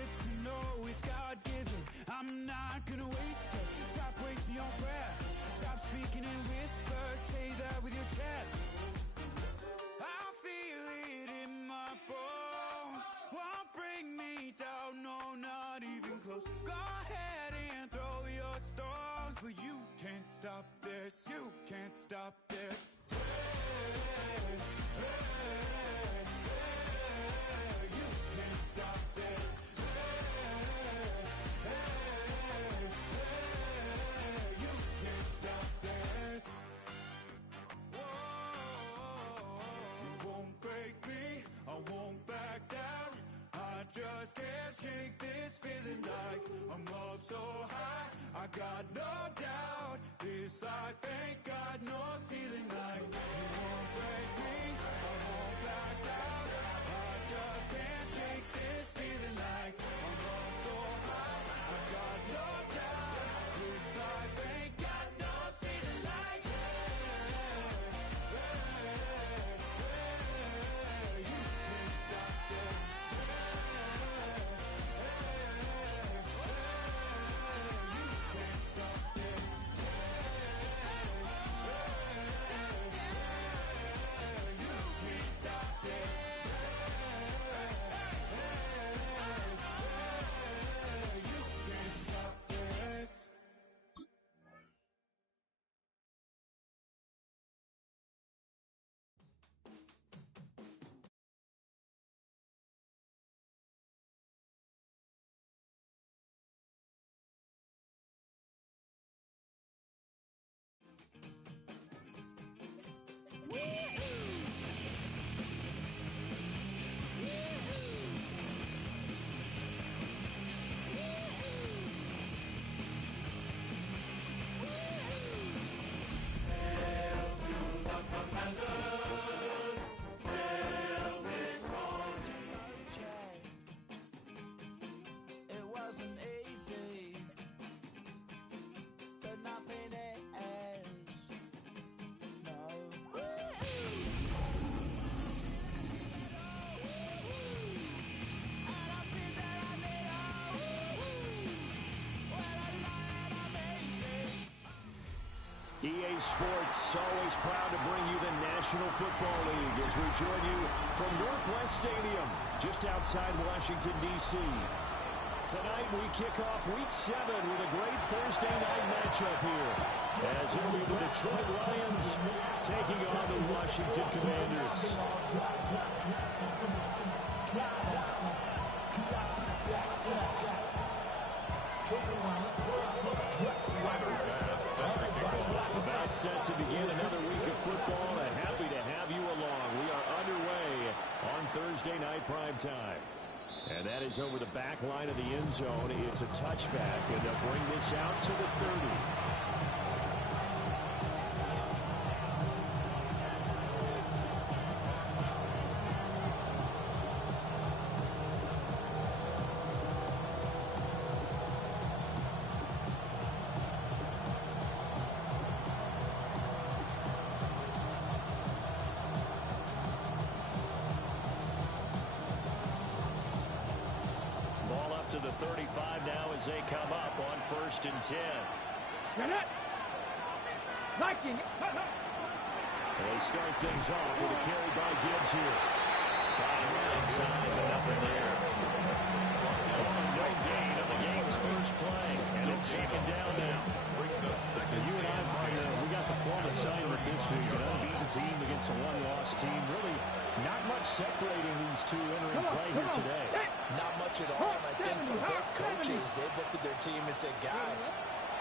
live to know it's God-given. I'm not gonna waste it. Stop wasting your breath. Stop speaking in whispers. Say that with your chest. I feel it in my bones. Won't bring me down, no, not even close. Go ahead and throw your stones, but you can't stop this. You can't stop this. Hey, hey, hey, you can't stop this. You can't stop this. You won't break me, I won't back down. I just can't shake this feeling like I'm up so high. I got no doubt this life ain't got no ceiling. Like you won't break me, I won't back down. I just can't shake this feeling like I'm up so high. I got no doubt this life ain't got no ceiling. Like you can't stop this. You can't stop this. You can't stop this. You can't stop this. It wasn't easy, but nothing is. No. EA Sports, always proud to bring you the National Football League as we join you from Northwest Stadium, just outside Washington, D.C. Tonight we kick off Week 7 with a great Thursday night matchup here, as it'll be the Detroit Lions taking on the Washington Commanders. About set to begin another week of football, and happy to have you along. We are underway on Thursday night primetime. And that is over the back line of the end zone. It's a touchback, and they'll bring this out to the 30. To the 35 now as they come up on 1st and 10. They start things off with a carry by Gibbs here. Trying to inside, but nothing there. No gain on the game's first play, and it's second down now. You and I, partner, we got the plum assignment this week. An unbeaten team against a one-loss team. Really not much separating these two entering play here today. Not much at all, and I think for both coaches, they've looked at their team and said, guys,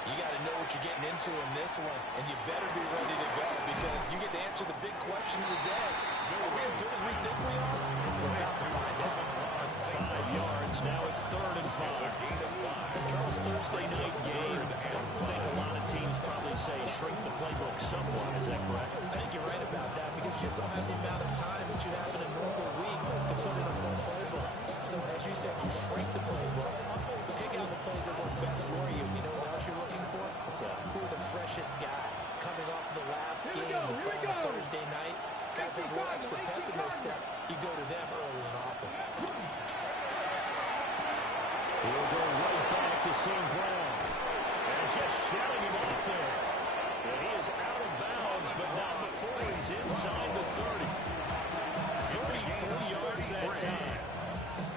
you got to know what you're getting into in this one, and you better be ready to go because you get to answer the big question of the day. Are we as good as we think we are? We're about to find out. 5 yards, now it's 3rd and 5. Charles, Thursday night game. I think a lot of teams probably say shrink the playbook somewhat. Is that correct? I think you're right about that because you just don't have the amount of time that you have in a normal week to put in a full playbook. So as you said, you shrink the playbook, pick out the plays that work best for you. You know what else you're looking for? Who are the freshest guys coming off the last game on Thursday night? Guys that will extra pep in their step. You go to them early and often. He'll go right back to St. Brown. And just shutting him off there. And he is out of bounds, but not before he's inside the 30. 34 yards that time.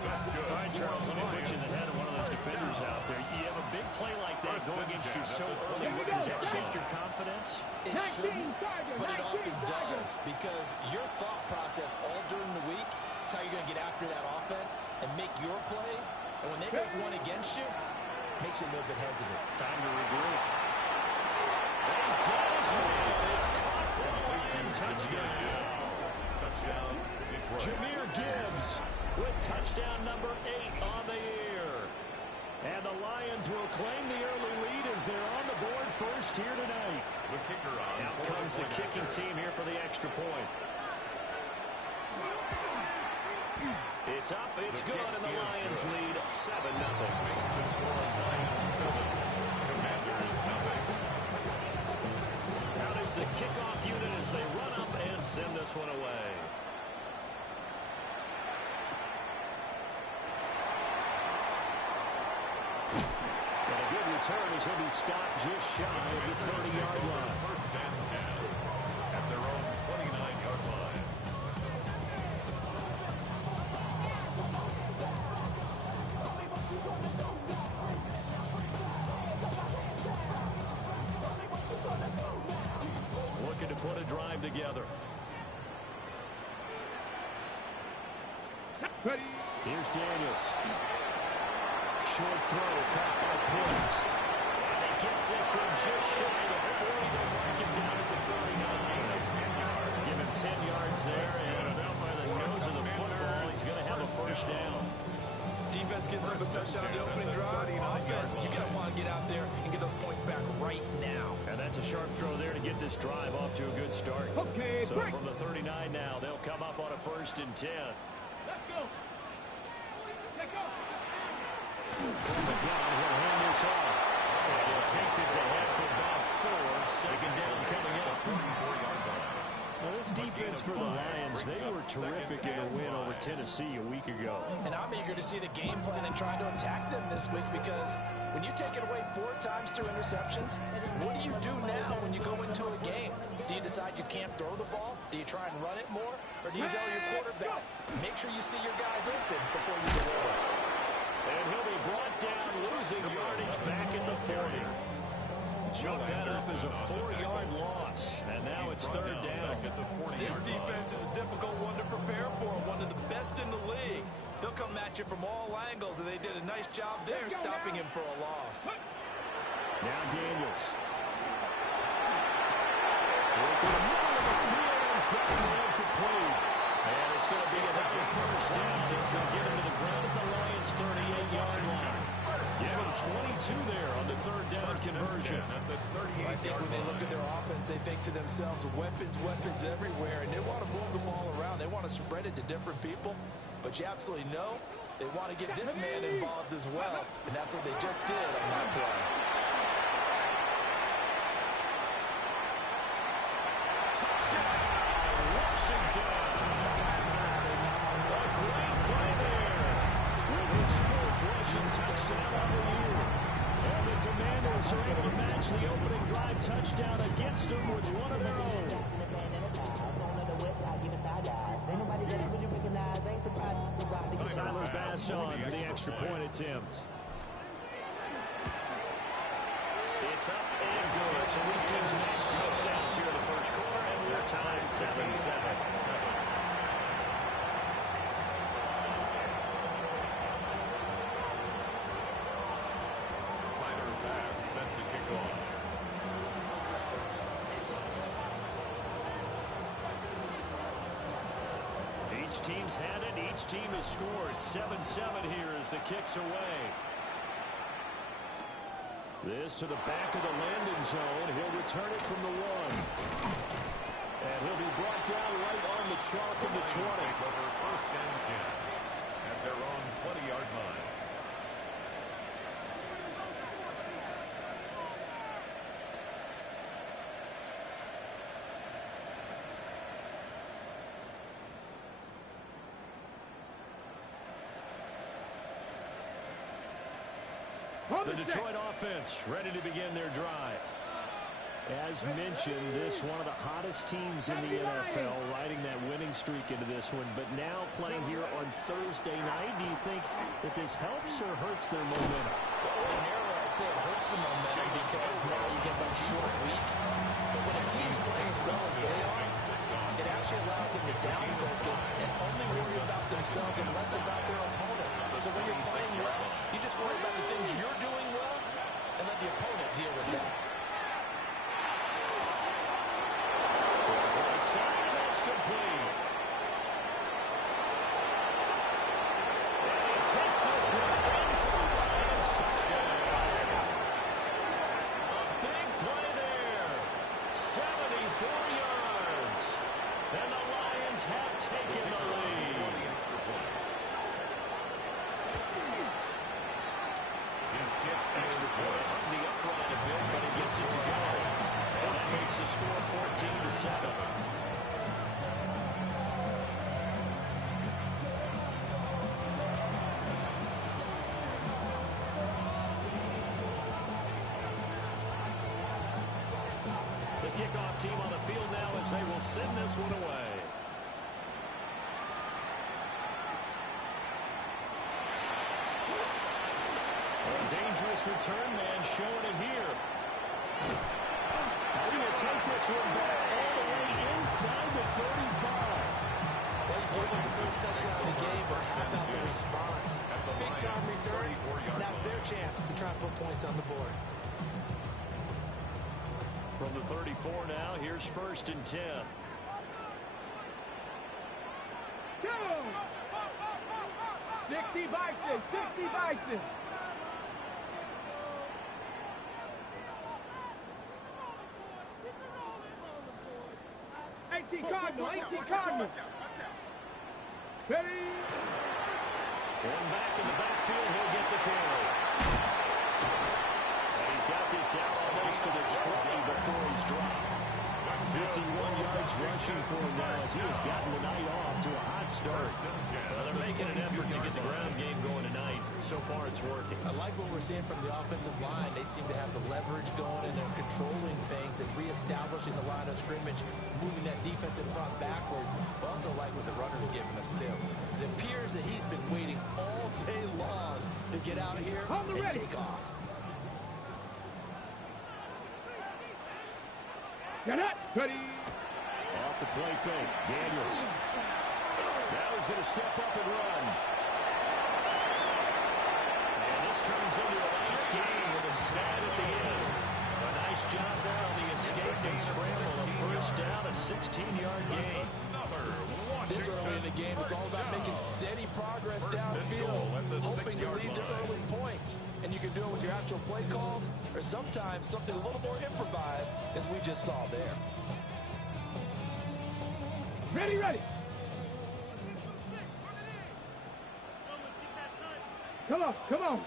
All right, Charles, let me put you in the head of one of those defenders out there. You have a big play like that go against you so early. Does that shake your confidence? It shouldn't, but it often does, because your thought process all during the week is how you're going to get after that offense and make your plays. And when they make one against you, it makes you a little bit hesitant. Time to regroup. He's got his man. It's caught for a Lion touchdown. Touchdown, Detroit. Jahmyr Gibbs with touchdown number 8 on the year. And the Lions will claim the early lead as they're on the board first here tonight. The kicker on. Out comes the kicking team here for the extra point. It's up, it's good, and the Lions lead 7-0. Makes the score Lions 7. Commanders nothing. Out is the kickoff unit as they run up and send this one away. And a good return as he'll be stopped just shy of the 30-yard line. First and 10 at their own 29-yard line. Looking to put a drive together. Here's Daniels. Short throw, caught by Pitts. And he gets this one just shy of 40 to mark it down at the 39. Give him 10 yards there, and about by the nose of the football, he's going to have a first down. Defense gives up a touchdown the opening drive. Offense, you got to want to get out there and get those points back right now. And that's a sharp throw there to get this drive off to a good start. Okay, so break. From the 39 now, they'll come up on a 1st and 10. Let's go. Let's go. From the gun, he'll hand this off. And he'll take this ahead for about 4. Second down coming up. 44-yard line. Well, this defense for the Lions, they were terrific in a win over Tennessee a week ago. And I'm eager to see the game plan and try to attack them this week, because when you take it away 4 times through interceptions, what do you do now when you go into a game? Do you decide you can't throw the ball? Do you try and run it more? Or do you tell your quarterback, make sure you see your guys open before you deliver? And he'll be brought down, losing yardage back at the 40. Choke that up as a 4-yard loss. And now it's 3rd down. This defense is a difficult one to prepare for, one of the best in the league. They'll come at you from all angles, and they did a nice job there stopping him for a loss. Now Daniels. Working the middle of the field, he's got the incomplete. And it's going to be another first down as they'll get him to the ground at the Lions' 38-yard line. Give him 22 there on the 3rd down conversion. I think when they look at their offense, they think to themselves, weapons, weapons everywhere, and they want to move the ball around. They want to spread it to different people, but you absolutely know they want to get this man involved as well, and that's what they just did on that play. Touchdown, Washington. A great play there with his 4th rushing touchdown on the year. And the Commanders are able to match the opening drive touchdown against them with one of their own. Tyler Bass on for the extra point attempt. It's up and good. So these teams match touchdowns here in the first quarter, and we're tied 7-7. Tyler Bass set to kick off. Each team's had it. Each team has scored. 7-7 here as the kick's away. This to the back of the landing zone. He'll return it from the 1. And he'll be brought down right on the chalk of the 20. Take over 1st and 10 at their own 20-yard line. The Detroit offense ready to begin their drive. As mentioned, this one of the hottest teams in the NFL, riding that winning streak into this one. But now playing here on Thursday night, do you think that this helps or hurts their momentum? Well, ordinarily, I'd say it hurts the momentum because now you get that short week. But when a team's playing as well as they are, it actually allows them to down focus and only worry about themselves and less about their opponent. So when you're playing well, you just worry about the things you're doing well and let the opponent deal with that. That's complete. And he takes this one in for the Lions touchdown. A big play there. 74 yards. And the Lions have taken the lead. Extra point on the upright a bit, but he gets it to go. And that makes the score 14-7. Kickoff team on the field now as they will send this one away. A dangerous return man showing it here. He will take this one back all the way inside the 35. Well, you gave up the first touchdown of the game, but how about the response? Big-time return. Now's their chance to try and put points on the board. From the 34 now, here's 1st and 10. Go! 60 Bison, 60 Bison. 18 Cardinal, 18 Cardinal. Ready? One back in the backfield, he'll get the carry. And he's got this down almost to the 20 before he's dropped. 51 yards rushing for him now as he has gotten the night off to a hot start. Well, they're making an effort to get the ground game going tonight. So far, it's working. I like what we're seeing from the offensive line. They seem to have the leverage going and they're controlling things and reestablishing the line of scrimmage, moving that defensive front backwards. I also like what the runner's giving us, too. It appears that he's been waiting all day long to get out here and take off. Get it. Ready. Off the play fake, Daniels. Now he's going to step up and run. And this turns into a nice game with a stat at the end. A nice job there on the escape and scramble. A first down, a 16-yard gain. This early in the game, it's all about making steady progress downfield, hoping to lead to early points. And you can do it with your actual play calls, or sometimes something a little more improvised, as we just saw there. Ready, ready. Come on, come on.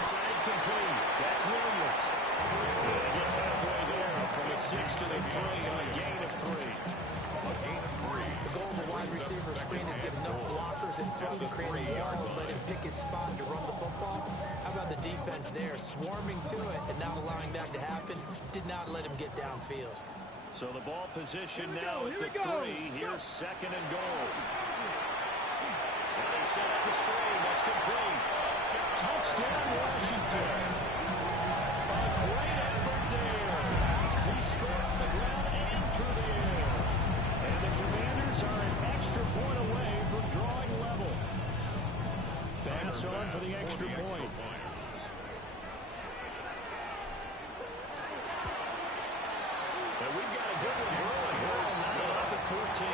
Side complete. That's Williams. And he gets halfway there from a 6 to the 3 on a gain of 3. The goal of the wide receiver screen is get enough blockers in front to create a wall and let him pick his spot to run the football. How about the defense there, swarming to it and not allowing that to happen? Did not let him get downfield. So the ball position now at the 3. Here's 2nd and goal. And they set up the screen. That's complete. Touchdown, Washington. A great effort there. He scored on the ground and through the air. And the Commanders are an extra point away from drawing level. Pass on for the extra point. And we've got a good one growing here on 9-11-14.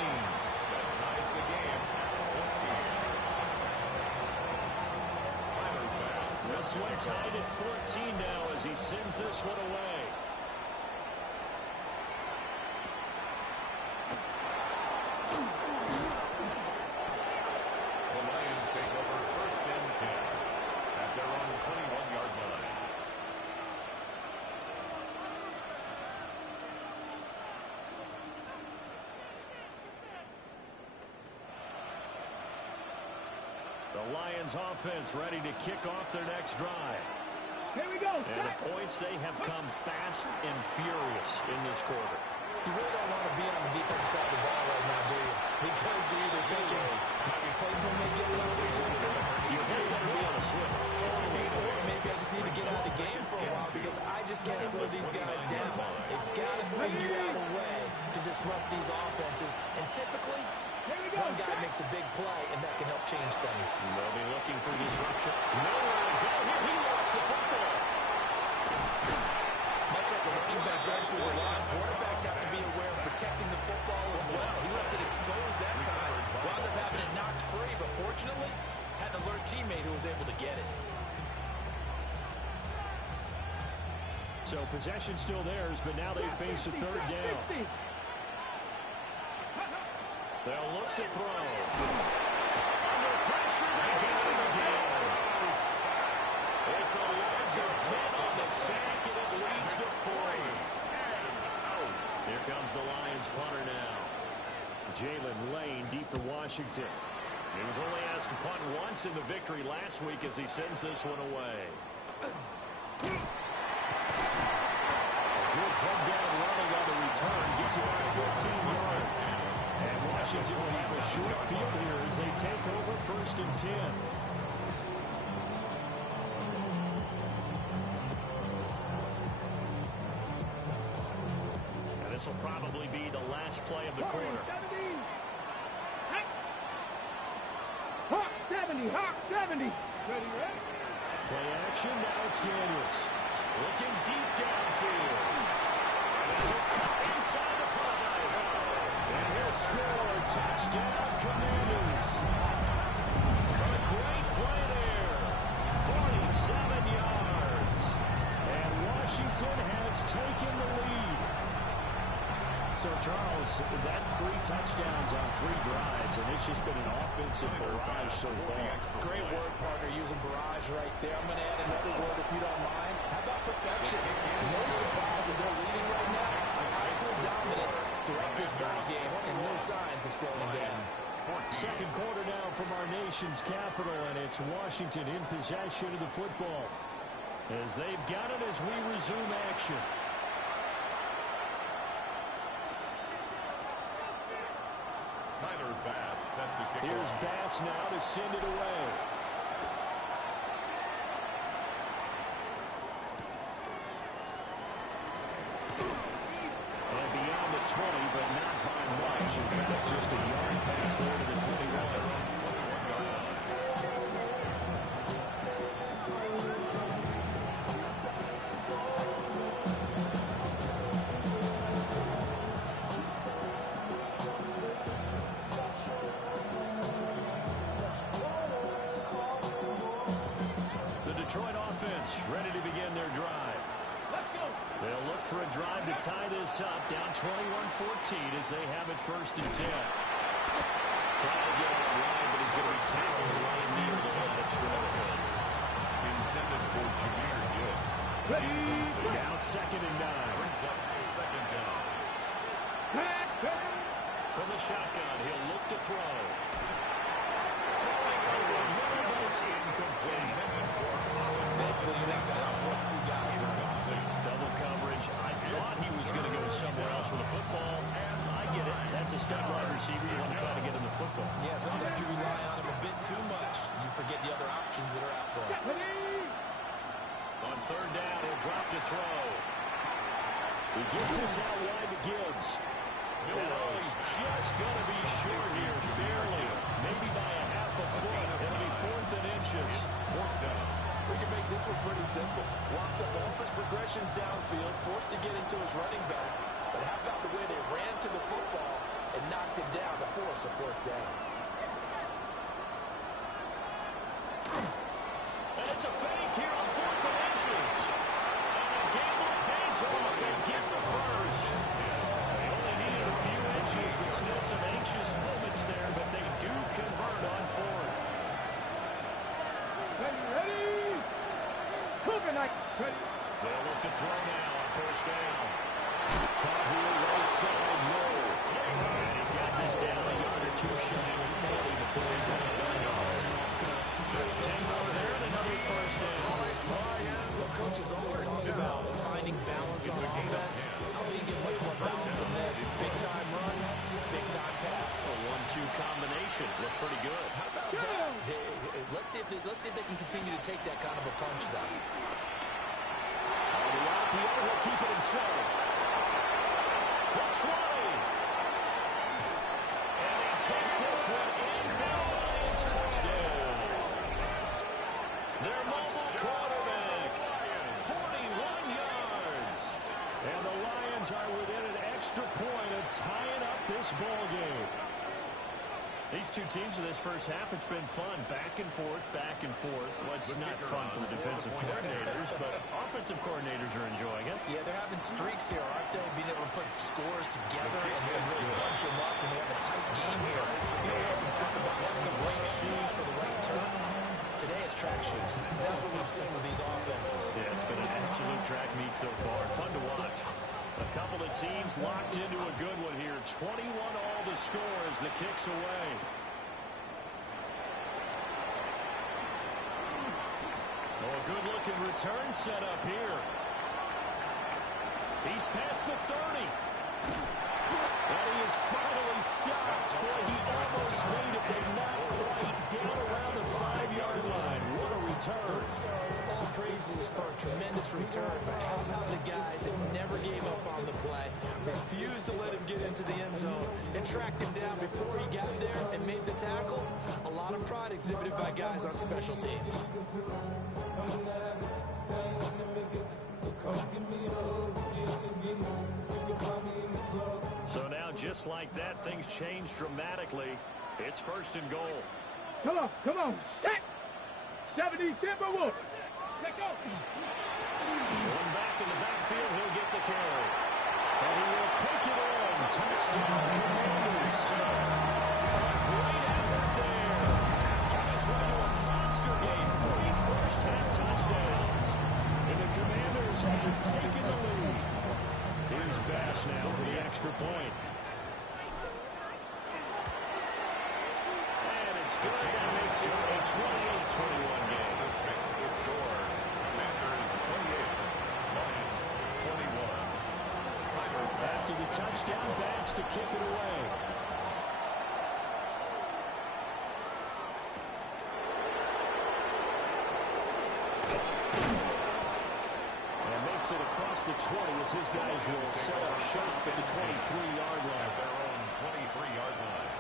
That ties the game at 14. This one tied at 14 now as he sends this one away. The Lions take over 1st and 10 at their own 21-yard line. The Lions offense ready to kick off their next drive. Here we go. And the points, they have come fast and furious in this quarter. You really don't want to be on the defensive side of the ball right now, do you? Because you're either thinking my replacement may get an opportunity. You better be on a swim. Totally. Or maybe I just need to get out of the game for a while because I just can't slow these guys down. They've got to figure out a way to disrupt these offenses. And typically, one guy makes a big play, and that can help change things. They'll be looking for disruption. Nowhere to go here. He lost the football. Much like a running back going through the line, quarterbacks have to be aware of protecting the football as well. He left it exposed that time. Wound up having it knocked free, but fortunately, had an alert teammate who was able to get it. So possession still theirs, but now they face a third down. They'll look to throw. Under pressure, they get it again. It's a loss of 10 on the sack, and it leads to 4. Here comes the Lions punter now. Jalen Lane deep for Washington. He was only asked to punt once in the victory last week as he sends this one away. A good head down running on the return gets him out 15 yards. And Washington will have a short field here as they take over 1st and 10. And this will probably be the last play of the quarter. Hawk 70, Hawk 70. Ready, ready? Play action, now it's Daniels. Looking deep downfield. This is caught inside the 5. And he'll score. Touchdown, Commanders. A great play there. 47 yards. And Washington has taken the lead. So, Charles, that's 3 touchdowns on 3 drives, and it's just been an offensive barrage so far. Great work, partner, using barrage right there. I'm going to add another word, if you don't mind. How about perfection? No surprise that they're leading right now. Absolute dominance throughout this ball game, and no signs of slowing down. Second quarter now from our nation's capital, and it's Washington in possession of the football. As they've got it as we resume action. Tyler Bass set to kick Here's off. Bass now to send it away. And beyond the 20, but not by much. In fact, just a yard pass there to the 21. Detroit offense ready to begin their drive. They'll look for a drive to tie this up, down 21-14 as they have it 1st and 10. Trying to get out wide, but he's going to be tackled right near the line of scrimmage. Intended for Jahmyr Gibbs. Now 2nd and 9. Brings up 2nd down. From the shotgun, he'll look to throw. Throwing over the middle, but it's incomplete. Basically, you're not going to outwork 2 guys right off. Double coverage. I thought he was going to go somewhere else with the football. I get it. That's a stud wide receiver. You want to try to get him the football. Yeah, sometimes you rely on him a bit too much. You forget the other options that are out there. On 3rd down, he'll drop to throw. He gets this out wide to Gibbs. Oh, he's just going to be short here, barely. Maybe by a half a foot. It'll be 4th and inches. 4th down. We can make this one pretty simple. Walked up all his progressions downfield, forced to get into his running back. But how about the way they ran to the football and knocked it down to force a 4th down? And it's a fake here on 4th and inches. And the gamble pays off. They get the first. They only needed a few inches, but still some anxious moments there. But they do convert on 4th. Ready? Ready. They'll look to throw now on 1st down. Caught here right side, low. And he's got this down a yard or 2 shy of 40 before he's out of bounds. coaches always talk about finding balance on offense. I don't think you get much more balance than this. Big-time run, big-time pass. A 1-2 combination. Looked pretty good. How about that? Let's see if they can continue to take that kind of a punch, though. The RPO will keep it himself. That's right. And he takes this one in for the Lions. Touchdown. Their mobile quarterback, 41 yards. And the Lions are within an extra point of tying up this ball game. These two teams in this first half, it's been fun. Back and forth, back and forth. Well, it's not fun for the defensive coordinators, but offensive coordinators are enjoying it. Yeah, they're having streaks here, aren't they? Being able to put scores together and really bunch them up, and we have a tight game here. You know, we often talk about having the right shoes for the right turf. Today it's track shoes. That's what we've seen with these offenses. Yeah, it's been an absolute track meet so far. Fun to watch. A couple of teams locked into a good one here. 21 all the score as the kick's away. Oh, a good-looking return set up here. He's past the 30. And he is finally stopped. Boy, he almost made it, but not quite. Down around the 5-yard line. What a return. All praises for a tremendous return, but how about the guys that never gave up on the play, refused to let him get into the end zone, and tracked him down before he got there and made the tackle? A lot of pride exhibited by guys on special teams. So now, just like that, things change dramatically. It's 1st and goal. Come on, set! 70 Timberwolves. Let's go. One back in the backfield, he'll get the carry. And he will take it on. Touchdown, Commanders. Great effort there. On his way to a monster game. 3 first-half touchdowns. And the Commanders have taken the lead. Here's Bass now for the extra point. And it's good. That makes it a 28-21 game. The score, Commanders 28, Lions 21. After the touchdown, Bass to kick it away. And makes it across the 20 as his guys will set up shop at the 23-yard line. Their own 23-yard line.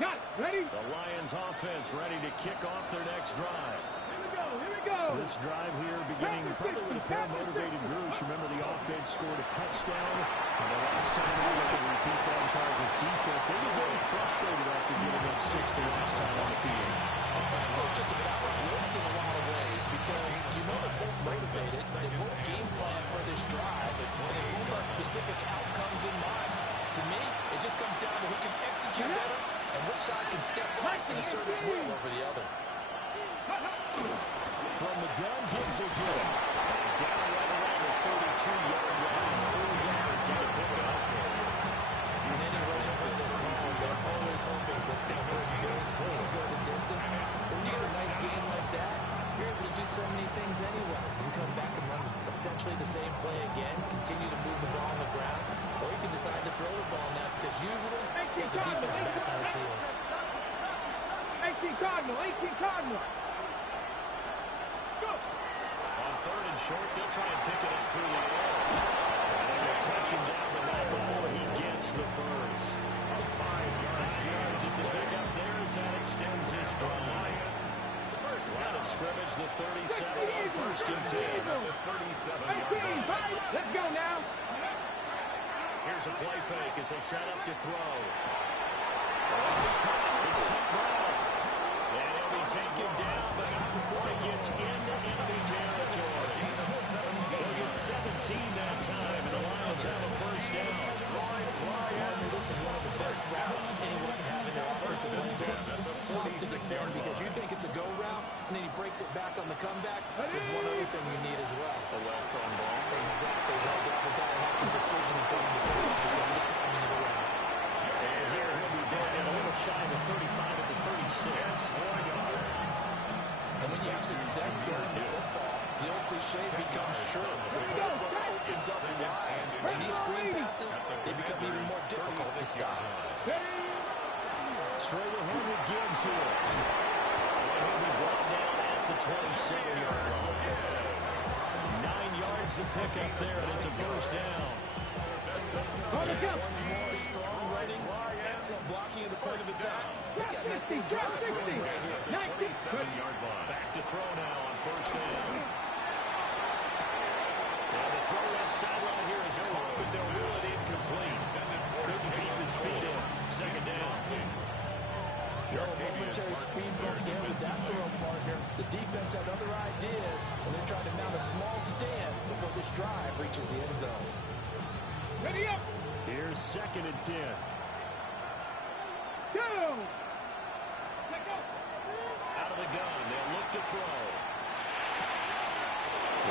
Got it. Ready? The Lions offense ready to kick off their next drive. Here we go. This drive here beginning probably with a pair of motivated groups. Remember, the offense scored a touchdown. And the last time we look at repeat that Charles' defense, they were very frustrated after giving up 6 the last time on the field. Well, it's just about like wins in a lot of ways because you know they're both motivated. They both game plan for this drive. And they both have specific outcomes in mind. To me, it just comes down to who can execute better and which side can step up and assert its will over the other. From the gun, Gibbs will get it. And down right around the 32-yard line. 4 yards to the pickup. And any running play this called, they're always hoping that's going to hurt big, can go the distance. But when you get a nice game like that, you're able to do so many things anyway. You can come back and run essentially the same play again, continue to move the ball on the ground, or you can decide to throw the ball now because usually you have the defense back on its heels. 18 Cardinal. On 3rd and short, they'll try and pick it up through the air. And they'll touch him down the middle before he gets the first. 5 yards is a big up there as that extends his drive. Line of scrimmage, the 37 on 1st and 10. 18, let's go now. Here's a play fake as they set up to throw. It's Brown. And he'll be taken down, but not before he gets into enemy territory. He'll get 17 that time, and the Lions have a first down. This is one of the best routes anyone can have in their offensive playbook. It's tough to defend because you think it's a go route, and then he breaks it back on the comeback. There's one other thing you need as well. A well-thrown ball. Exactly. The guy has some precision in throwing the ball because of the timing of the route. And here he'll be brought in a little passes, they become even more difficult to stop. Straight ahead with Gibbs here. He'll be brought down at the 27-yard line. 9 yards to pick up there, and it's a first down. Once more, strong running, excellent blocking at the point of attack. Look at that nice little drive running right here. 27-yard line. Back to throw now on first down. And the throw left sideline here is caught, but they'll rule it incomplete. Couldn't keep his feet in. Second down. A momentary speed bump there with that throw, partner. The defense had other ideas, and they're trying to mount a small stand before this drive reaches the end zone. Ready up. Here's 2nd and 10. Go. Out of the gun. They'll look to throw.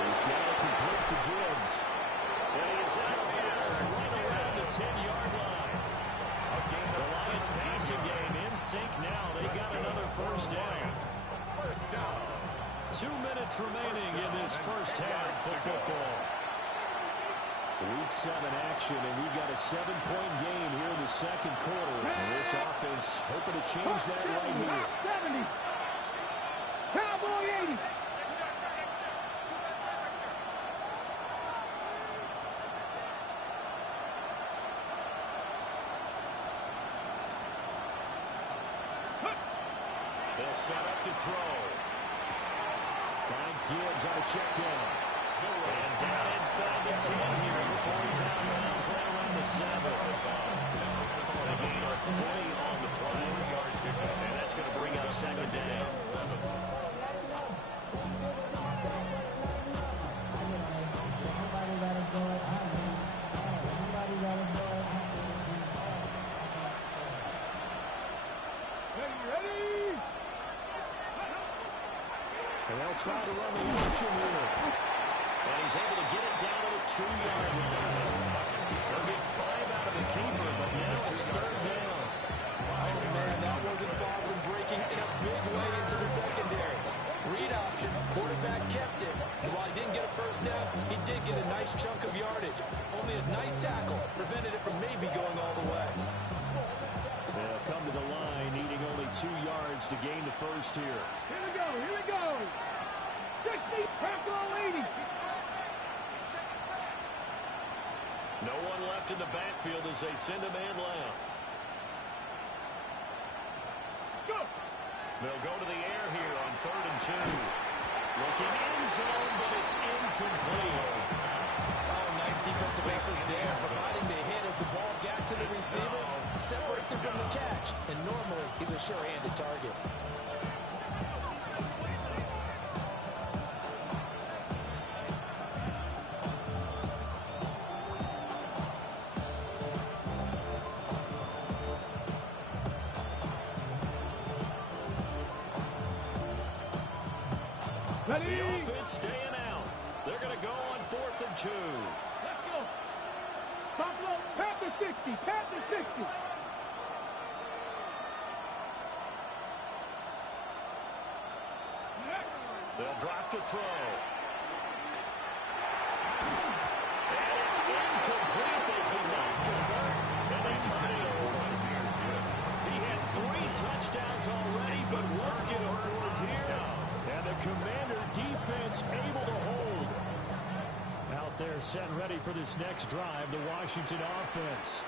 He's got it complete to Gibbs. And he is out of bounds right around the 10-yard line. The Lions passing game in sync now. They got another first down. 2 minutes remaining in this first half of football. Week 7 action, and we've got a 7-point game here in the second quarter. And this offense hoping to change that right here. 70. Cowboy 80. They'll set up to throw. Finds Gibbs on a check down. And down inside the 10 here before he's out of bounds right around the 7. A gain of 40 on the play. And that's going to bring up second down. Ready. And they'll try to run the option here. And he's able to get it down to the 2-yard line. They'll get 5 out of the keeper, but now it's third down. Oh, man, that wasn't far from breaking in a big way into the secondary. Read option, quarterback kept it. And while he didn't get a first down, he did get a nice chunk of yardage. Only a nice tackle prevented it from maybe going all the way. They'll come to the line, needing only 2 yards to gain the first here. Here we go. 60. Cowboy 80. No one left in the backfield as they send a man left. Go. They'll go to the air here on 3rd and 2. Looking end zone, but it's incomplete. Oh, nice defensive effort there, providing the hit as the ball got to the receiver, separates him from the catch, and normally he's a sure-handed target. Ready. The offense staying out. They're going to go on 4th and 2. Let's go. Buffalo, Panther 60. Panther 60. They'll drop to throw. And it's incomplete. They could not convert. And they turn it over. He had 3 touchdowns already, but won't get a 4th here. And the Commander defense able to hold. Out there set ready for this next drive, the Washington offense.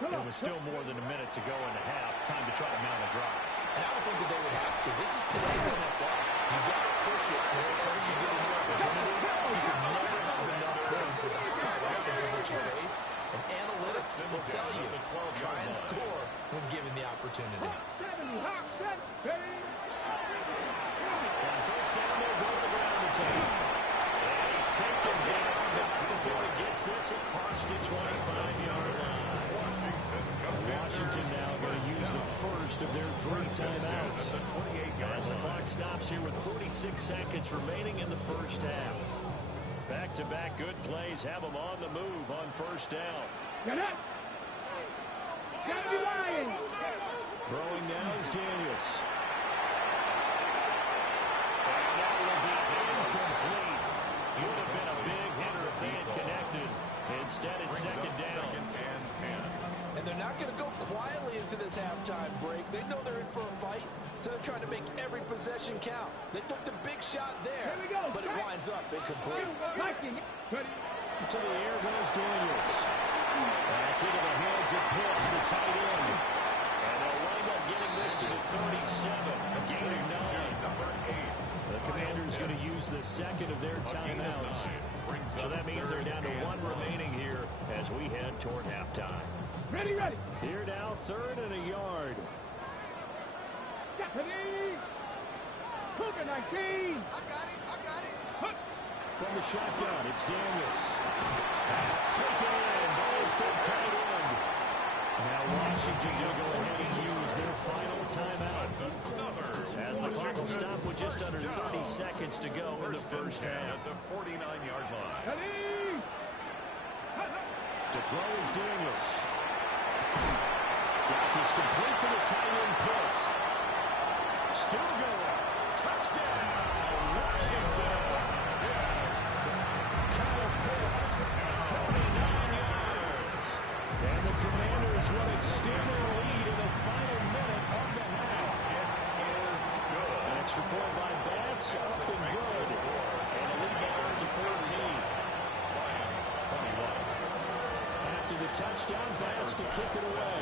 There was still more than a minute to go in the half. Time to try to mount a drive. And I don't think that they would have to. This is today's NFL. You got to push it whenever you get an opportunity. You can never have enough points with the high offenses that you face. And analytics will tell you, try and score when given the opportunity. 70. Hawk, set. Ready. On first down, they'll go to the ground attack. And he's taken down before he gets this across the 25-yard line. Washington now going to use the first of their 3 timeouts. As the clock stops here with 46 seconds remaining in the first half. Back-to-back good plays have them on the move on first down. Get up. Gotta be Lions. Throwing now is Daniels. And that will be incomplete. Would have been a big hitter if they had connected. Instead, it's Brings second up down. second and 10. And they're not going to go quietly into this halftime break. They know they're in for a fight, so they're trying to make every possession count. They took the big shot there, Here we go. but it winds up incomplete. Liking it. Ready. To the air goes Daniels. That's into the hands of Pitts, the tight end. And they'll wind up getting this to the 37, a gain of 9. Number 8. The Commanders going to use the second of their timeouts. So that means they're down to 1 remaining here as we head toward halftime. Ready, ready. Here now, 3rd and a yard. Ready. Cougar 19. I got it. From the shotgun, it's Daniels. That's taken in by his big tight end. Now Washington going to go ahead and use their final timeout. As the clock will stop with just under 30 seconds to go in the first half. At the 49-yard line. Ready. To throw is Daniels. Got this complete to the tight end Pitts. Still going. Touchdown, Washington. Kyle Pitts, 49 yards. And the Commanders will extend their lead in the final minute of the half. An extra point by Bass, up and good. And a lead now to 14. Lions 21. After the touchdown, Bass to kick it away.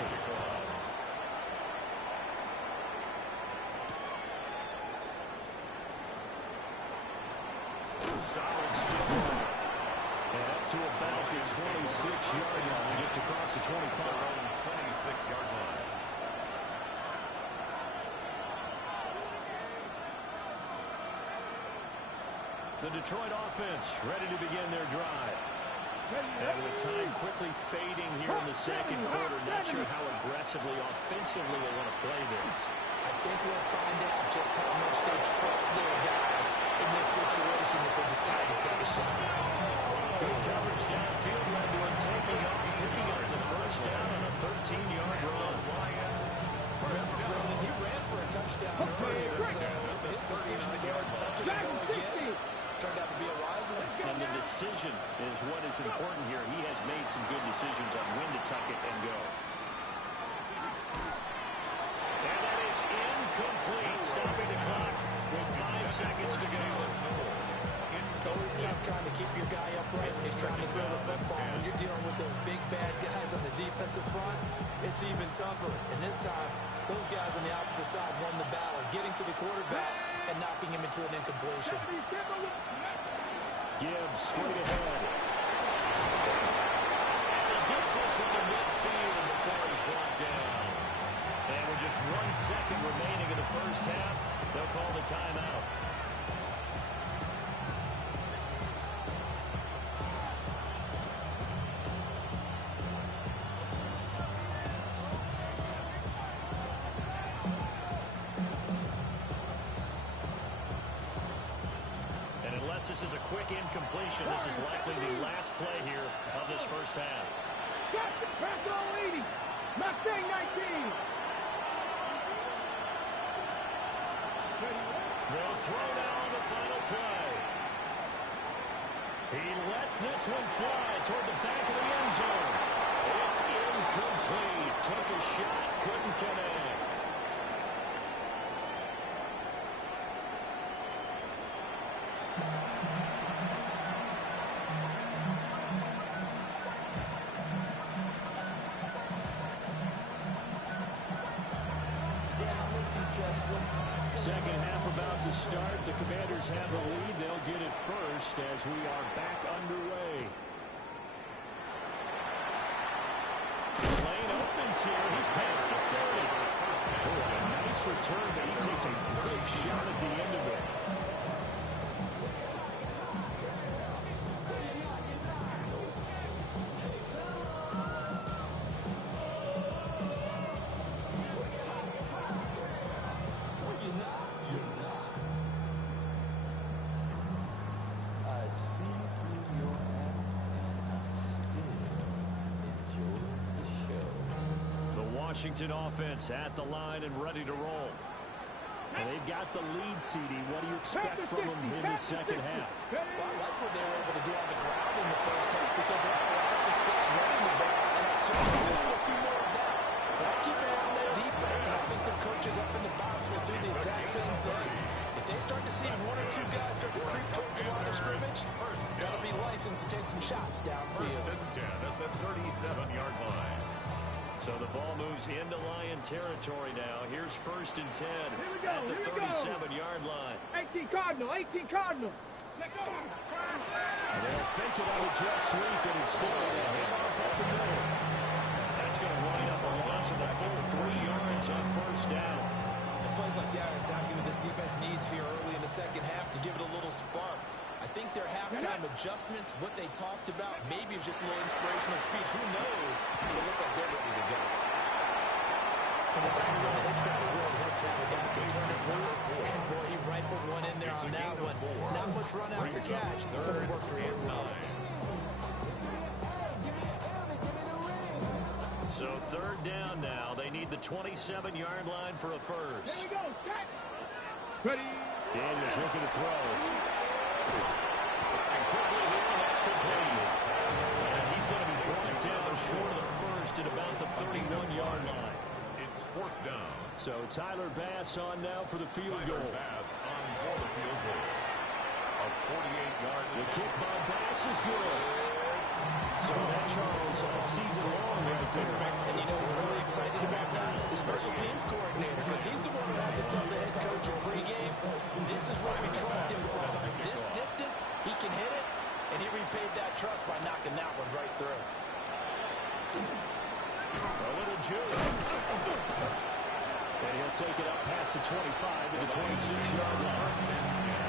Solid still. And up to about the 26-yard line, just across the 25. 26-yard line. The Detroit offense ready to begin their drive. And with time quickly fading here in the second quarter, not sure how aggressively, offensively they want to play this. I think we'll find out just how much they trust their guys in this situation if they decide to take a shot. Good coverage downfield, led to him taking up, picking up the first down on a 13-yard run. Remember, Brendan, he ran for a touchdown earlier, so his decision to go and tuck it and go again turned out to be a wise one. And the decision is what is important here. He has made some good decisions on when to tuck it and go. And that is incomplete, stopping the clock with 5 seconds to go. It's always tough trying to keep your guy upright when he's trying to throw the football. When you're dealing with those big, bad guys on the defensive front, it's even tougher. And this time, those guys on the opposite side won the battle, getting to the quarterback and knocking him into an incompletion. Gibbs straight ahead. And he gets this one to midfield before he's brought down. And with just 1 second remaining in the first half, they'll call the timeout. This is a quick incompletion. This is likely the last play here of this first half. Press all 80. Mustang 19. They'll throw now on the final play. He lets this one fly toward the back of the end zone. It's incomplete. Took a shot, couldn't connect. Second half about to start. The Commanders have the lead. They'll get it first as we are back underway. Lane opens here. He's past the 30. Oh, a nice return, but he takes a big shot at the end of it. Washington offense at the line and ready to roll. And they've got the lead, CD. What do you expect from them in the second half? Well, I like what they were able to do on the ground in the first half because they had a lot of success running the ball, and I certainly think we'll see more of that. But I'll keep an eye on that defense, and I think the coaches up in the box will do the exact same thing. If they start to see one or two guys start to creep towards the line of scrimmage, that'll be licensed to take some shots downfield. First and 10 at the 37-yard line. So the ball moves into Lion territory now. Here's first and 10 at the 37-yard line. 18 Cardinal, 18 Cardinal. Let go. And they'll fake it on a jet sweep, and instead a handoff up the middle. That's going to wind up a loss of a full 3 yards on first down. The plays like that are exactly what this defense needs here early in the second half to give it a little spark. I think their halftime adjustment, what they talked about, maybe it's just a little inspirational speech. Who knows? But it looks like they're ready to go. And decided to run a hitch route. It really helped to have a guy who can turn it loose. And boy, he rifled one in there on that one. Not much run after catch, but it worked really well. So third down now. They need the 27-yard line for a first. Here we go. Set. Ready. Daniels looking to throw. And quickly here, that's complete. And he's going to be brought down short of the first at about the 31-yard line. It's fourth down. So Tyler Bass on now for the field goal. Bass on for the field goal. A 48-yard. The kick by Bass is good. So that Charles all season long right there. And you know who's really excited about that? The special teams coordinator, because he's the one who has to tell the head coach in pregame, this is where we trust him from. This distance, he can hit it, and he repaid that trust by knocking that one right through. A little juke. And he'll take it up past the 25 to the 26-yard line.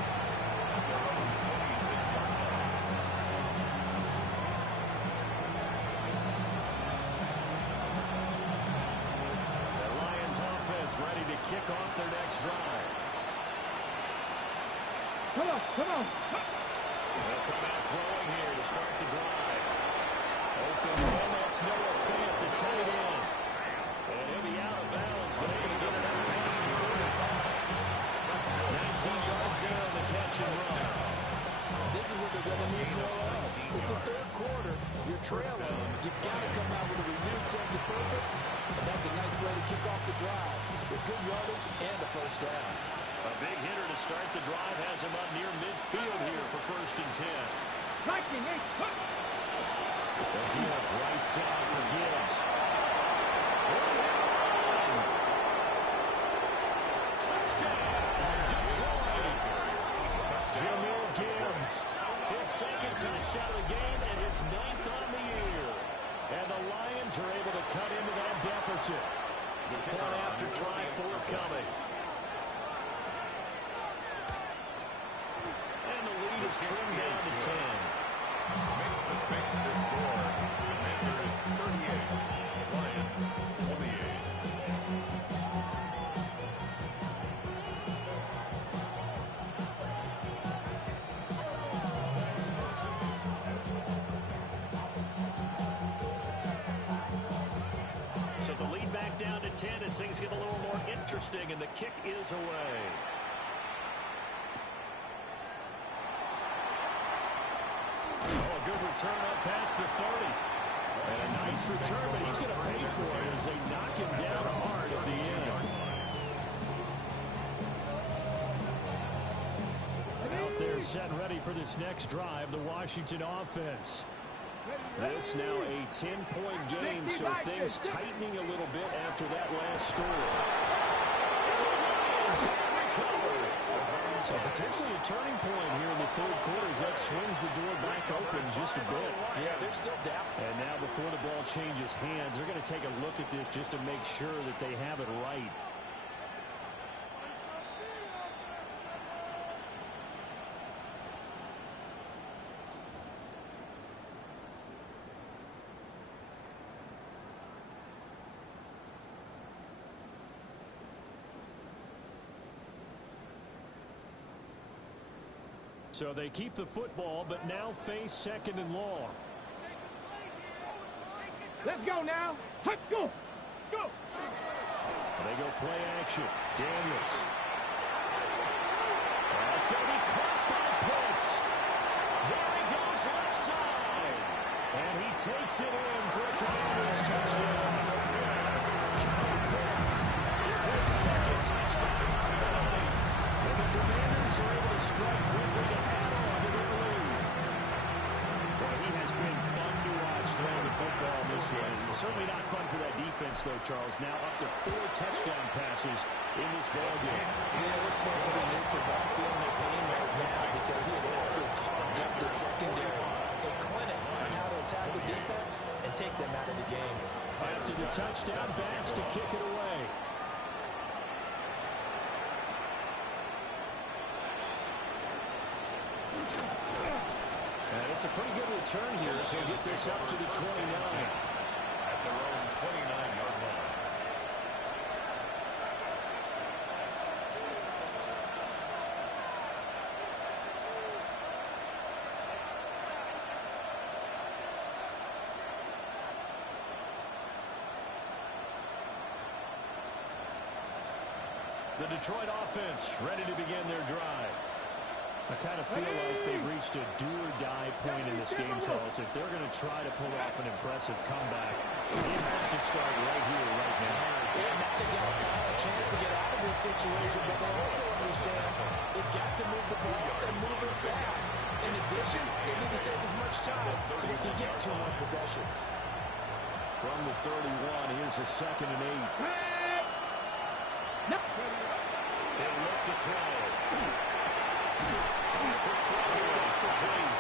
Ready to kick off their next drive. Come on, come on. They'll come out throwing here to start the drive. Open man, that's Noah Fant, the tight end. And he'll be out of bounds, but able to get it out past the 45. 19 yards there on the catch and run. This is what they're going to need more of. It's the third quarter. You're trailing. You've got to come out with a renewed sense of purpose. And that's a nice way to kick off the drive with good yardage and a first down. A big hitter to start the drive has him up near midfield here for first and 10. Liking it. The give right side for Gibbs. Touchdown, Detroit. Jahmyr Gibbs, his second touchdown of the game and his 9th on the year. And the Lions are able to cut into that deficit. The point after try forthcoming. And the lead is trimmed down to 10. Makes the score. Commanders 38. Lions 28. So the lead back down to 10 as things get a little more interesting, and the kick is away. Oh, a good return up past the 30. And a nice return, but he's going to pay for it as they knock him down hard at the end. Out there set ready for this next drive, the Washington offense. This now a 10-point game, so things tightening a little bit after that last score. So potentially a turning point here in the third quarter as that swings the door back open just a bit. Yeah, they're still down. And now before the ball changes hands, they're going to take a look at this just to make sure that they have it right. So they keep the football, but now face second and long. Let's go now. Let's go. Go. They go play action. Daniels. It's going to be caught by Pitts. There he goes left side. And he takes it in for a Commanders touchdown. Kyle Pitts is his second touchdown of the night. And the Commanders are able to strike quickly to add on to their lead. Well, he has been fun to watch throwing the football this way. Certainly not fun for that defense, though, Charles. Now up to 4 touchdown passes in this ballgame. Yeah, we're supposed to be neutral, but I'm feeling their pain right now because he has absolutely carved up the secondary. A clinic on how to attack the defense and take them out of the game. After the touchdown, Bass to kick it away. And it's a pretty good return here as he'll get this up to the 29. At their own 29-yard line. The Detroit offense ready to begin their drive. I kind of feel like they've reached a do-or-die point in this game, Charles. If they're going to try to pull off an impressive comeback, it has to start right here, right now. Yeah, now they got a chance to get out of this situation, but they also understand they've got to move the ball and move it fast. In addition, they need to save as much time so they can get 2 more possessions. From the 31, here's a 2nd and 8. They look to throw. Quick throw here. It's complete.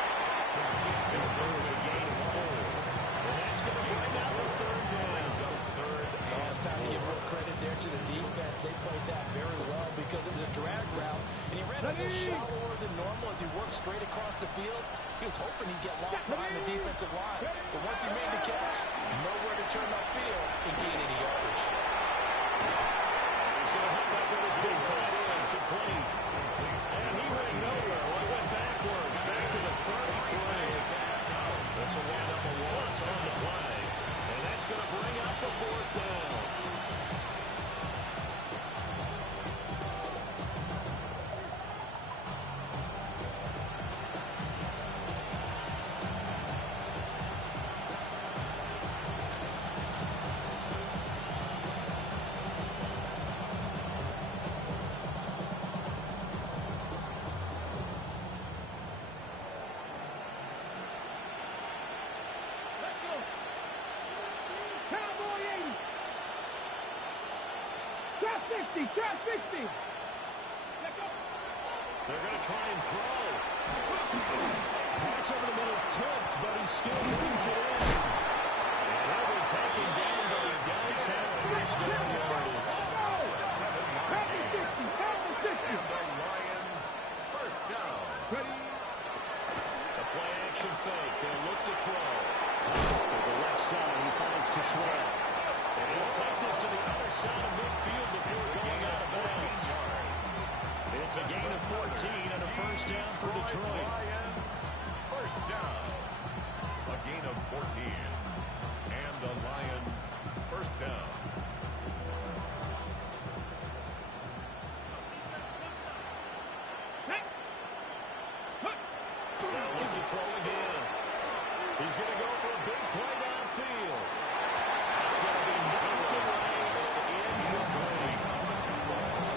It's a gain of 4. And that's going to bring out the 3rd down. Now it's time to give real credit there to the defense. They played that very well because it was a drag route, and he ran a little shallower than normal as he worked straight across the field. He was hoping he'd get lost behind the defensive line. But once he made the catch, nowhere to turn upfield and gain any yardage. He's going to hook up with his big tight end, complete. And he went nowhere. Well, he went backwards, back to the 33. This will wind up a loss on the play. And that's going to bring up the 4th down. Try 60. They're going to try and throw. Pass over the middle, tipped, but he still brings it in. And he'll be taken down, but he does have first down yardage. Pass the 60. Pass the 60. And the Lions first down. A play action fake. They'll look to throw. To the left side, he finds to Sweat. And he'll take this to the other side of midfield before going out of bounds. It's a gain of 14 and a first down for Detroit. Lions first down. A gain of 14. And the Lions first down. They'll look to throw again. He's going to go for a big play downfield. That's going to be knocked away and incomplete.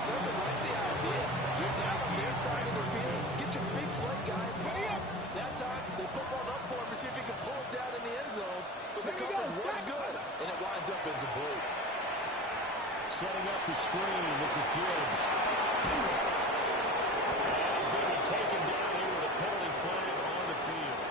Something like the idea. You're down on their side of the field. Get your big play guy involved. That time, they put one up for him to see if he can pull it down in the end zone. But the coverage was good, and it winds up incomplete. Setting up the screen. This is Gibbs. And he's going to be taken down here with a penalty flag on the field.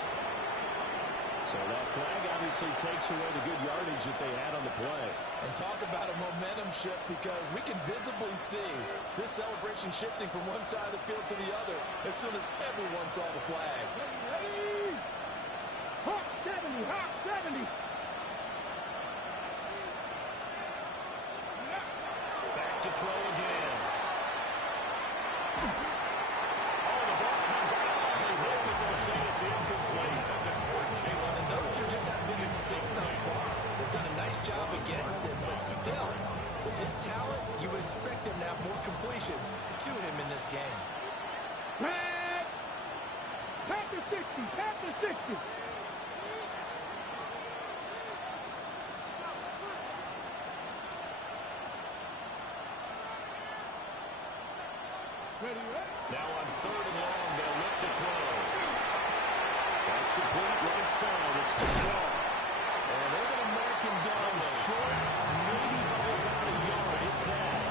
So that flag obviously takes away the good yardage that they had on the play. And talk about a momentum shift because we can visibly see this celebration shifting from one side of the field to the other as soon as everyone saw the flag. Hawk 70, Hawk 70. Back to throw again. Oh, the ball comes out. They hit it, they'll say it's incomplete. And those two just haven't been in sync thus far. They've done a nice job against him, but still, with his talent, you would expect him to have more completions to him in this game. Pat the 60. Pat the 60. Now on 3rd and long, they'll look to throw. That's complete right side. It's Gasol. And they're going to mark him down short, maybe by about a yard, if that.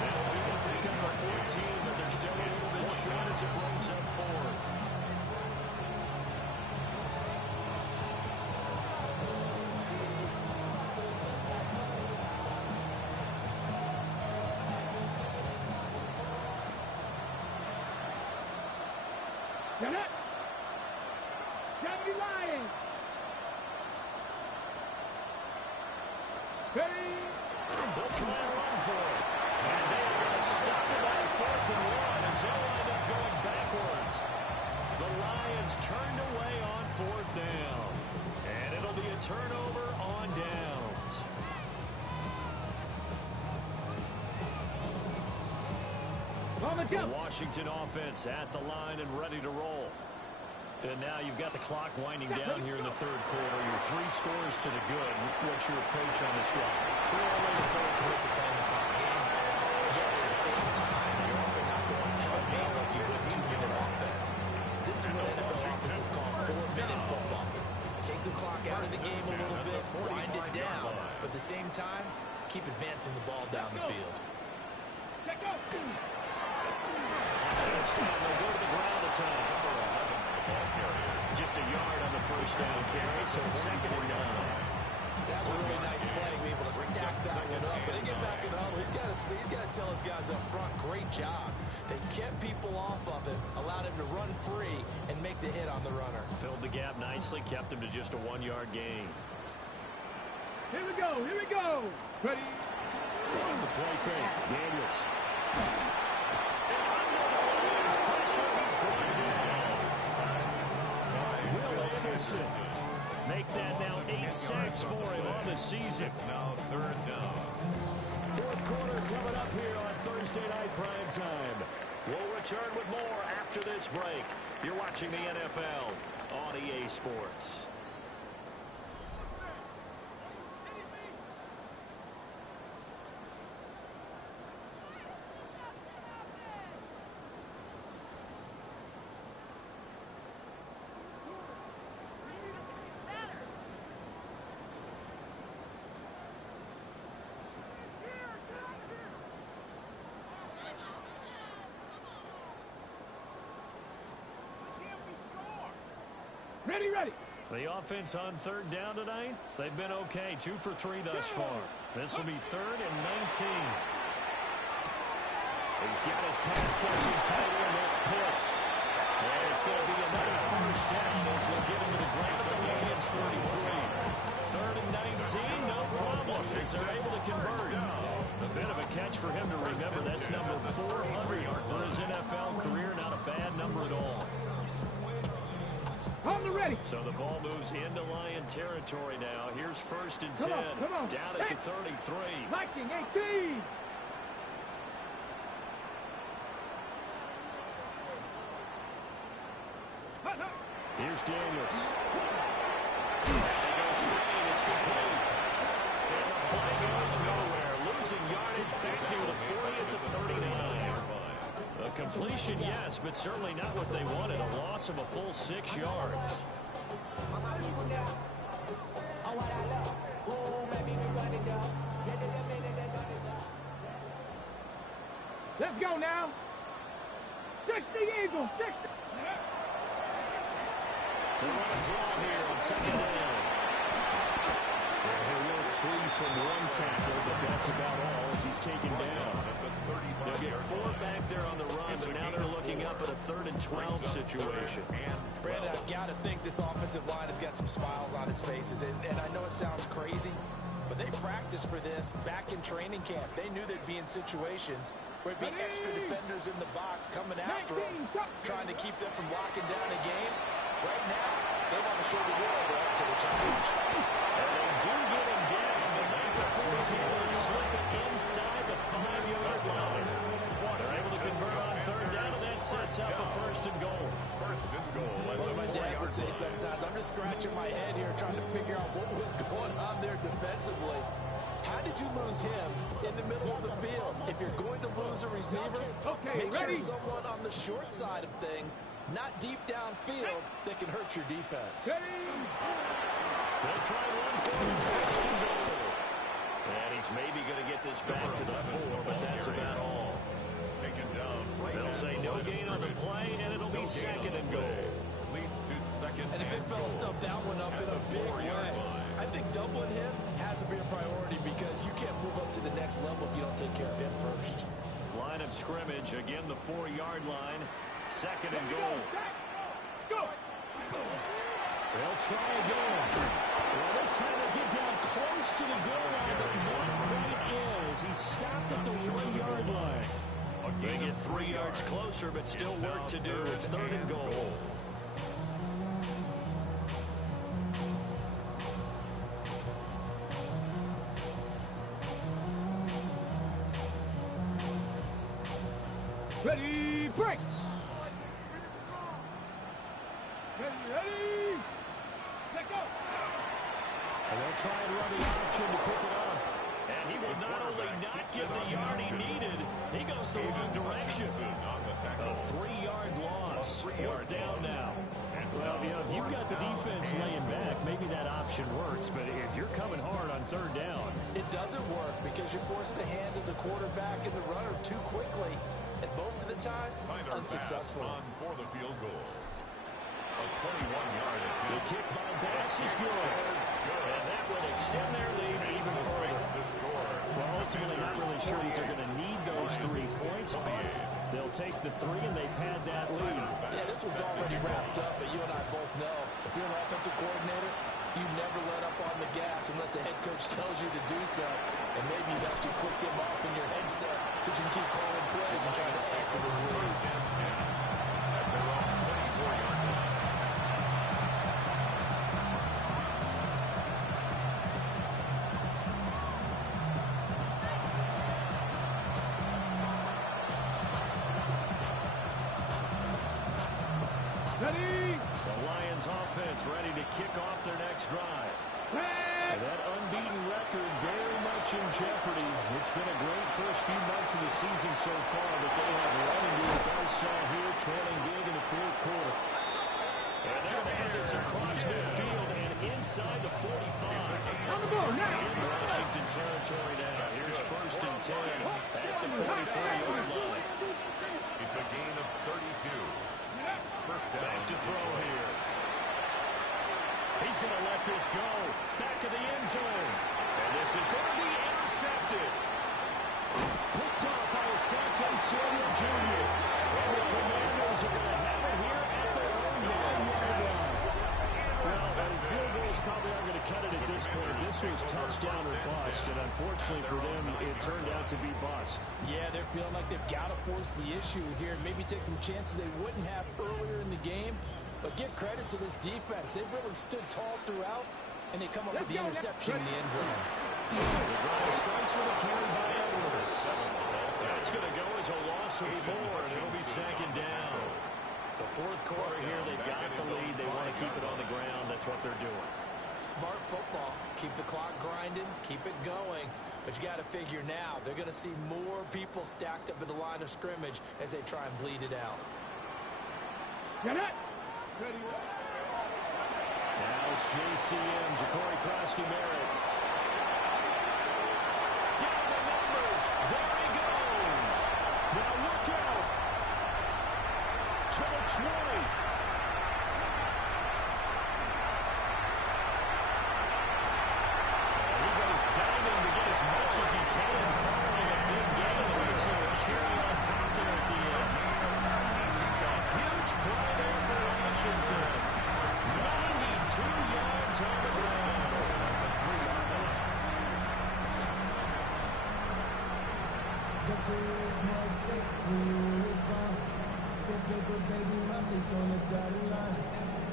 That'll be a pick up of 14, but they're still a little bit short as it brings up 4th. Get it. Johnny Lions. Ready. They'll try and run for it. And they're going to stop it on 4th and 1 as they'll end up going backwards. The Lions turned away on 4th down. And it'll be a turnover on downs. On the The jump. Washington offense at the line and ready to roll. And now you've got the clock winding down here in the 3rd quarter. You're 3 scores to the good. What's your approach on this one? Too early to throw to make the play in the clock game. Yet at the same time, you're also not going pell-mell like you would 2-minute offense. This is what NFL offenses call 4-minute football. Take the clock out of the game a little bit, wind it down, but at the same time, keep advancing the ball down the field. Check out. First down, they'll go to the ground attack. Just a yard on the first down carry, so it's 2nd and 9. That's a really nice play. We're able to stack that one up. But to get back in the huddle, he's got to tell his guys up front, great job. They kept people off of him, allowed him to run free, and make the hit on the runner. Filled the gap nicely, kept him to just a 1-yard gain. Here we go. Here we go. Ready. Off the play fake, Daniels. And under the Lions pressure, he's brought down. Will Anderson. Make that now 8 sacks for him on the season. It's now 3rd down. 4th quarter coming up here on Thursday Night Prime Time. We'll return with more after this break. You're watching the NFL on EA Sports. Ready, ready. The offense on 3rd down tonight, they've been okay. 2 for 3 thus far. This will be 3rd and 19. He's got his pass catching tight end. That's Pitts. And it's going to be another first down as they'll get him to the ground at the Lions 33. 3rd and 19, no problem as they're able to convert. A bit of a catch for him to remember. That's number 400 for his NFL career. Not a bad number at all. On the ready. So the ball moves into Lion territory now. Here's 1st and 10. Come on. Down at the 33. Viking 18. Here's Daniels. And they go screen. It's complete. And the play goes nowhere. Losing yardage back near the 40 at the 39. A completion, yes, but certainly not what they wanted. A loss of a full 6 yards. Let's go now. 60 Eagles. 60. They run a draw here on 2nd down. He'll work free from one tackle, but that's about all as he's taken down. They'll get 4 back there on the run, but now they're looking up at a 3rd and 12 situation. Brandon, I've got to think this offensive line has got some smiles on its faces. And I know it sounds crazy, but they practiced for this back in training camp. They knew they'd be in situations where it'd be extra defenders in the box coming after them, trying to keep them from locking down a game. Right now, they want to show the world they're up to the challenge. And they do get him down, but not before he's able to slip it inside the 5-yard line. They're able to convert on 3rd down, and that's sets up a first and goal. First and goal. Well, my dad would say sometimes, I'm just scratching my head here trying to figure out what was going on there defensively. How did you lose him in the middle of the field? If you're going to lose a receiver, make sure someone on the short side of things, not deep downfield, that can hurt your defense. They'll try one for first and goal. And he's maybe going to get this back to the 4, but that's about all. Taken down. They'll say no gain on the play, and it'll be second and goal. Leads to second And a big fella stuffed that one up in a big way. I think doubling him has to be a priority because you can't move up to the next level if you don't take care of him first. Line of scrimmage, again the 4-yard line. Second and goal. Let's go. They'll try again. Well, this time they get down close to the goal line, but not quite is. He stopped at the 1-yard line. They get 3 yards closer, but still work to do. It's third and goal. Ready, break. Ready. Let go. And they'll try and run the option to pick it up. And he will not only not get the yard he needed, he goes the wrong direction. A 3-yard loss. 4th down now. Well, if you've got the defense laying back, maybe that option works. But if you're coming hard on 3rd down, it doesn't work because you force the hand of the quarterback and the runner too quickly. And most of the time, unsuccessful. On for the field goal. A 21-yard attempt. The kick by Bass is good. And that would extend their lead even further. Well, ultimately, not really sure that they're going to need those 3 points. They'll take the 3 and they pad that lead. Yeah, this one's already wrapped up, but you and I both know if you're an offensive coordinator, you never let up on the gas unless the head coach tells you to do so. And maybe you've actually clicked him off in your headset so you can keep calling plays and trying to add to this lead. At their own 24-yard line. Ready. The Lions offense ready to kick off their next drive. That unbeaten record very much in jeopardy. It's been a great first few months of the season so far, but they have run into a buzzsaw here, trailing big in the 4th quarter. And they're going to head this across midfield and inside the 45. On the ball now. In Washington territory now. Here's 1st and 10 at the 44-yard line. It's a gain of 32. First down. Back to throw here. He's going to let this go. Back of the end zone. And this is going to be intercepted. Picked up by Asante Samuel Jr. And the Commanders are going to have it here at their own 9-yard line. Well, field goals probably aren't going to cut it at this point. This was touchdown or bust, and unfortunately for them, it turned out to be bust. Yeah, they're feeling like they've got to force the issue here. Maybe take some chances they wouldn't have earlier in the game. But give credit to this defense. They've really stood tall throughout, and they come up with the interception in the end zone. The drive starts with a carry by Edwards. That's going to go as a loss of 4, and it'll be second down. The 4th quarter here, they've got the lead. They want to keep it on the ground. That's what they're doing. Smart football. Keep the clock grinding. Keep it going. But you got to figure now, they're going to see more people stacked up at the line of scrimmage as they try and bleed it out. Get it. Ready. Now it's JCM, Ja'Cory Krosky-Merritt. Down the numbers. There he goes. Now look out. To the 20. And he goes diving to get as much as he can, following a big game. There's a cherry on top there at the end. Huge play there for Washington. 92 yards on the ground. The career's my stake when you were gone. The paper, baby, my face on the dotted line.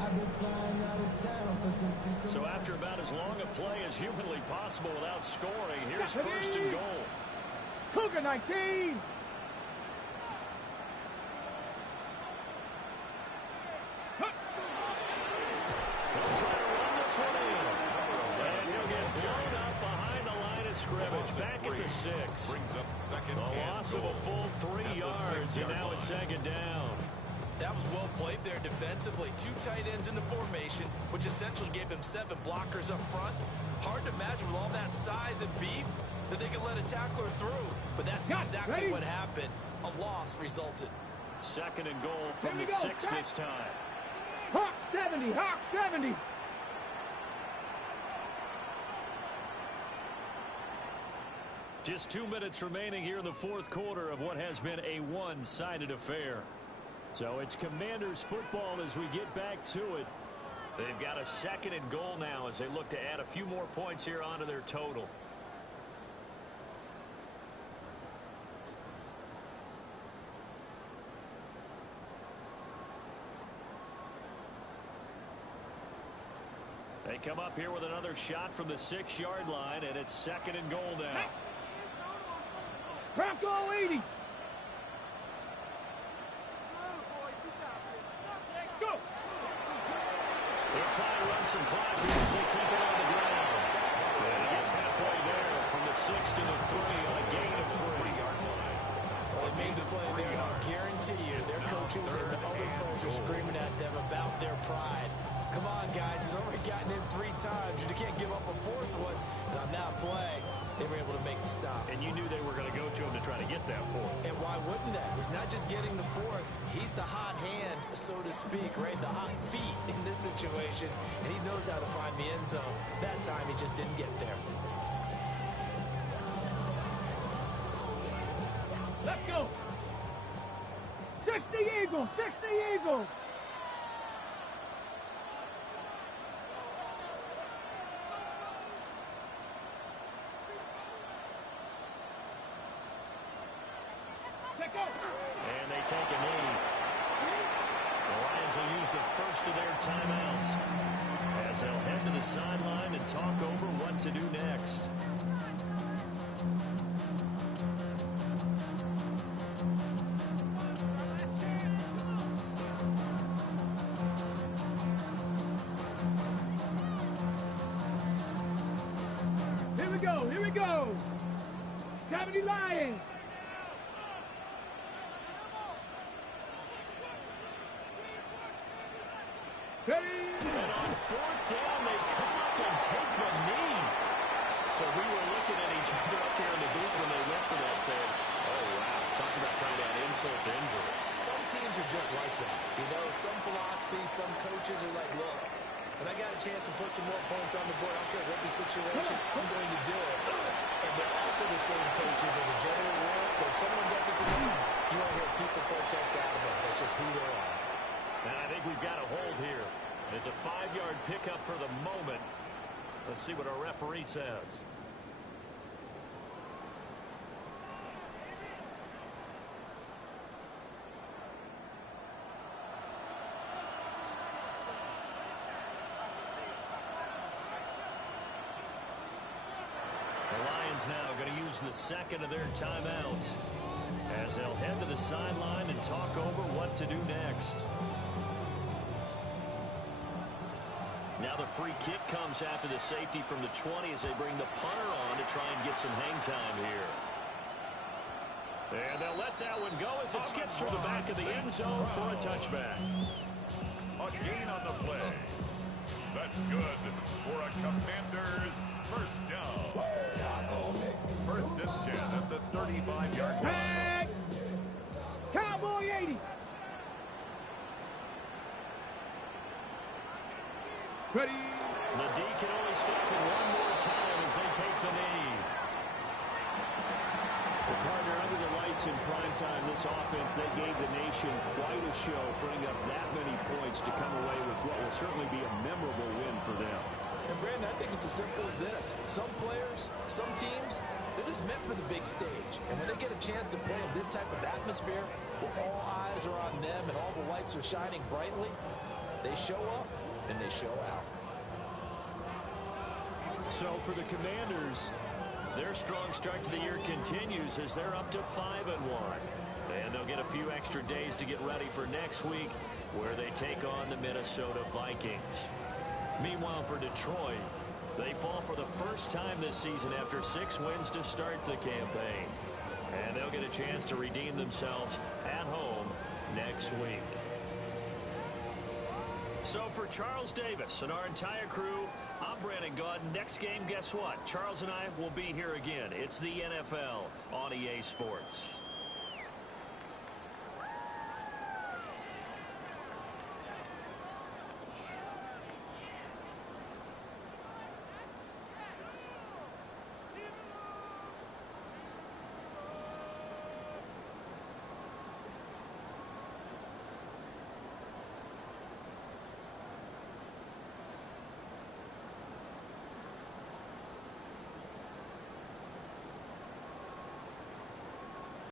I've been flying out of town for some peace of So mind. after about as long a play as humanly possible without scoring, here's 1st and goal. Cougar 19. scrimmage, back at the 6. Brings up second A and loss of goal a full 3 at the yards, and 6-yard now it's line. second down. That was well played there defensively. 2 tight ends in the formation, which essentially gave them 7 blockers up front. Hard to imagine with all that size and beef that they could let a tackler through. But that's exactly what happened. A loss resulted. Second and goal from the 6 this time. Hawk 70, Hawk 70. Just 2 minutes remaining here in the fourth quarter of what has been a one-sided affair. So it's Commanders football as we get back to it. They've got a second and goal now as they look to add a few more points here onto their total. They come up here with another shot from the 6-yard line, and it's second and goal now. Bronco 80. Go. They'll try to run some clock here as they keep it on the ground. And he gets halfway there from the 6 to the 3 on a gain of 3-yard line. Well, they made the play there, and I'll guarantee you their coaches and the other players are screaming at them about their pride. Come on, guys. He's already gotten in 3 times. You can't give up a 4th one. And on that play, they were able to make the stop. And you knew they were going to go to him to try to get that 4th. And why wouldn't they? He's not just getting the 4th. He's the hot hand, so to speak, right? The hot feet in this situation. And he knows how to find the end zone. That time, he just didn't get there. Let's go. 60 Eagles, 60 Eagles. And they take a knee. The Lions will use the first of their timeouts as they'll head to the sideline and talk over what to do next. Here we go, here we go. 70 Lions. And on 4th down, they come up and take the knee. So we were looking at each other up here in the booth when they went for that, saying, oh, wow, talk about trying to add insult to injury. Some teams are just like that. You know, some philosophies, some coaches are like, look, when I got a chance to put some more points on the board, I don't care what the situation, I'm going to do it. And they're also the same coaches as a general rule. But if someone does it to them, you won't hear people protest out of it. That's just who they are. And I think we've got a hold here. It's a 5-yard pickup for the moment. Let's see what our referee says. The Lions now going to use the second of their timeouts as they'll head to the sideline and talk over what to do next. Now the free kick comes after the safety from the 20 as they bring the punter on to try and get some hang time here. And they'll let that one go as it skips through the back of the end zone for a touchback. A gain on the play. That's good for a Commanders first down. First and 10 at the 35-yard line. Tag. Cowboy 80. Ready. The D can only stop it one more time as they take the knee. Well, partner, under the lights in prime time, this offense, they gave the nation quite a show, putting up that many points to come away with what will certainly be a memorable win for them. And Brandon, I think it's as simple as this. Some players, some teams, they're just meant for the big stage. And when they get a chance to play in this type of atmosphere, where all eyes are on them and all the lights are shining brightly, they show up and they show out. So for the Commanders, their strong start to the year continues as they're up to 5-1. And they'll get a few extra days to get ready for next week, where they take on the Minnesota Vikings. Meanwhile, for Detroit, They fall for the first time this season after 6 wins to start the campaign. And they'll get a chance to redeem themselves at home next week. So for Charles Davis and our entire crew, I'm Brandon Gaudin. Next game, guess what? Charles and I will be here again. It's the NFL on EA Sports.